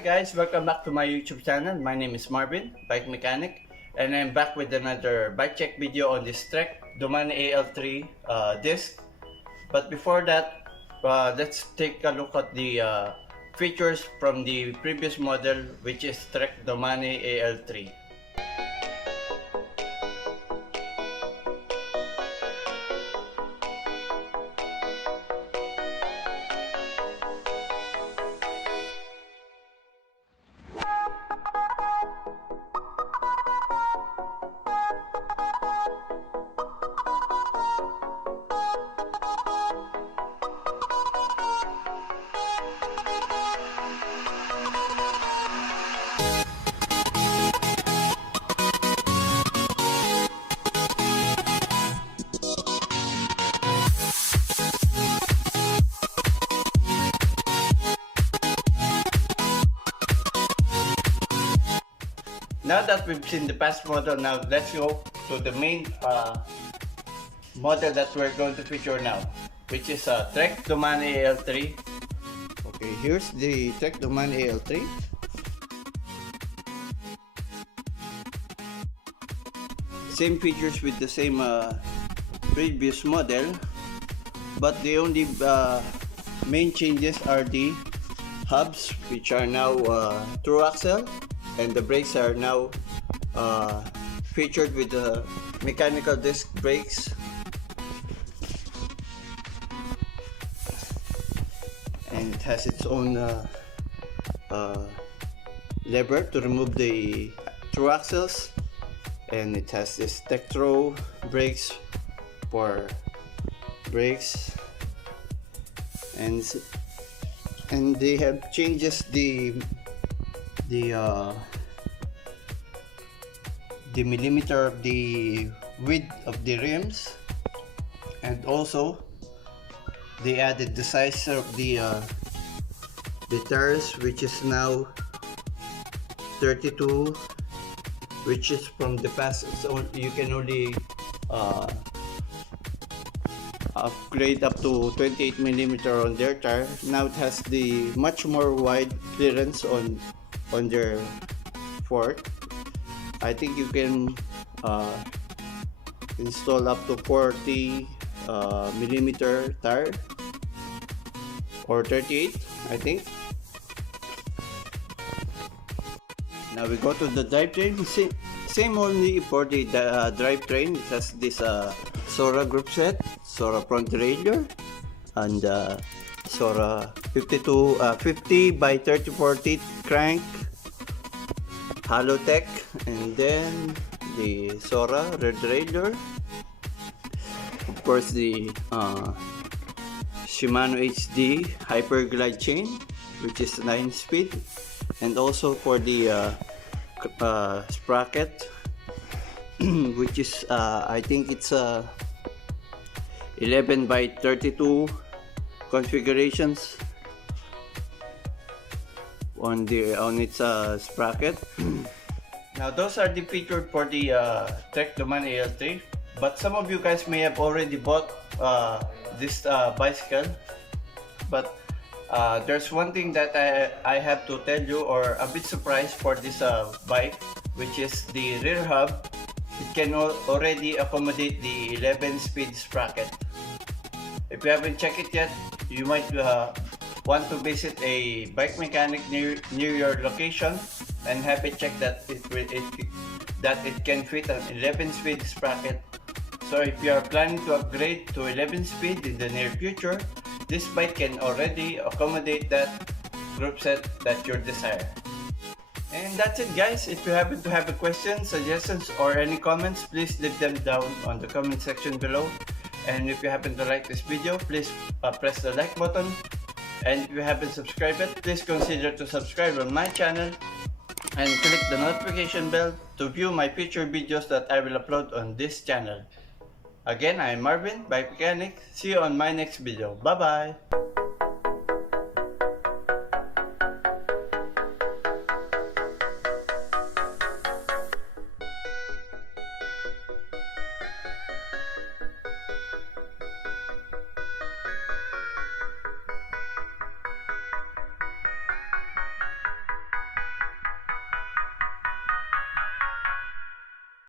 Hi guys, welcome back to my YouTube channel. My name is Marvin, Bike Mechanic, and I'm back with another bike check video on this Trek Domane AL3 disc. But before that, let's take a look at the features from the previous model, which is Trek Domane AL3. Now that we've seen the past model, now let's go to the main model that we're going to feature now, which is Trek Domane AL3. Okay, here's the Trek Domane AL3. Same features with the same previous model, but the only main changes are the hubs, which are now through axle, and the brakes are now featured with the mechanical disc brakes, and it has its own lever to remove the through axles, and it has this Tektro brakes for brakes, and they have changes the millimeter of the width of the rims, and also they added the size of the tires, which is now 32, which is from the past. You can only upgrade up to 28 millimeter on their tire. Now it has the much more wide clearance on their fork. I think you can install up to 40 millimeter tire, or 38, I think. Now we go to the drivetrain. Same only for the drivetrain. It has this Sora group set, Sora front derailleur, and Sora 50 by 34 teeth crank, Halotech, and then the Sora rear derailleur. Of course, the Shimano HD Hyper Glide chain, which is 9-speed, and also for the sprocket, which is I think it's 11 by 32 configurations on its sprocket. Now those are the featured for the Trek Domane AL3, but some of you guys may have already bought this bicycle, but there's one thing that I have to tell you, or a bit surprised for this bike, which is the rear hub. It can already accommodate the 11-speed sprocket. If you haven't checked it yet, you might want to visit a bike mechanic near your location and have it check that it can fit an 11-speed sprocket. So if you are planning to upgrade to 11-speed in the near future, this bike can already accommodate that group set that you desire. And that's it, guys. If you happen to have a question, suggestions, or any comments, please leave them down on the comment section below. And if you happen to like this video, please press the like button. And if you haven't subscribed yet, please consider to subscribe on my channel and click the notification bell to view my future videos that I will upload on this channel. Again, I am Marvin, Bike Mechanic. See you on my next video. Bye bye!